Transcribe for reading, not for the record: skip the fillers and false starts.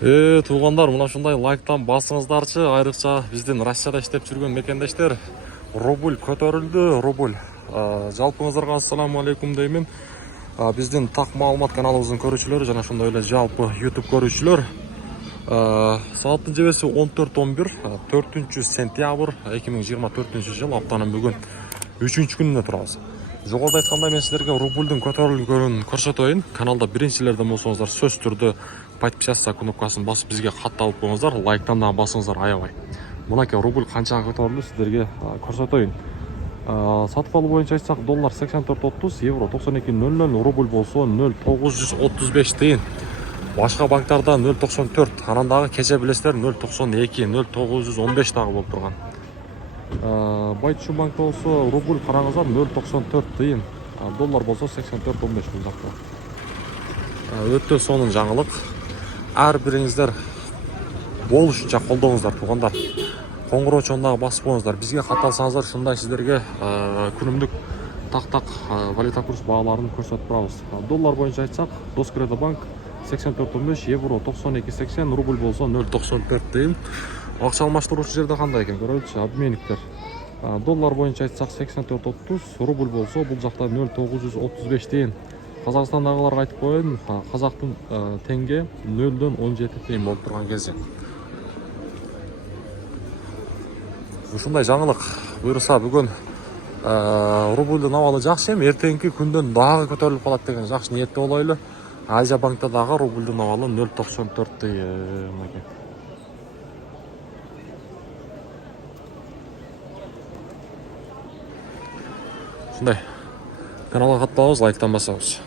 Туугандар, мына ушундай лайктан басыңыздарчы. Айрыкча биздин Россияда иштеп жүргөн мекендештер. Рубль көтөрүлдү, рубль. Жалпыңыздарга ассаламу алейкум деймин. Биздин так маалымат каналыбыздын көрүүчүлөрү жана ошондой эле жалпы YouTube көрүүчүлөр. Сааттын жебеси 14:11, 4-сентябрь 2024-жыл, аптанын бүгүн 3-күнүнө турабыз. Жогоруда айткандай, мен силерге рубльдун көтөрүлгөнүн көрсөтөйүн. Каналда биринчилерден болсоңуздар сөзсүз түрдө подписаться кнопкасын басып бизге кат алып коюңуздар, лайктан да басыңыздар аябай. Мынакей рубль канчага көтөрүлдү сиздерге көрсөтөйүн. Сатып алуу боюнча айтсак, доллар 84.30, евро 92.00, рубль болсо 0.935 тыйын. Башка банктарда 0.94, анан дагы кече билесиздер 0.92, 0.915 дагы болуп турган. Байтчу банкта болсо рубль караңыздар 0.94 тыйын, доллар болсо 84.15 бул жакта. Өтө сонун жаңылык. Ар бириңиздер болушунча колдоңуздар туугандар. Коңгуроочону дагы басып коюңуздар. Бизге кат алсаңыздар, ушундай сиздерге күнүмдүк так валюта курс бааларын көрсөтүп турабыз. Доллар боюнча айтсак, Доскредобанк 84.15, евро 92.80, рубль болсо 0.94 тыйын. Акча алмаштыруучу жерде кандай экен көрөлүчү, обменниктер. Доллар боюнча айтсак 84.30, рубль болсо бул жакта 0.935 тыйын. Казакстандагыларга айтып коеюн, казактын теңге 0.17 тыйын болуп турган кези. Ушундай жаңылык. Буюрса бүгүн рубльдун абалы жакшы, эми эртеңки күндөн дагы көтөрүлүп калат деген жакшы ниетте болойлу. Азия банкта дагы рубльдун абалы 0.94 тыйын. Ушундай. Каналга катталабыз, лайктан басабыз.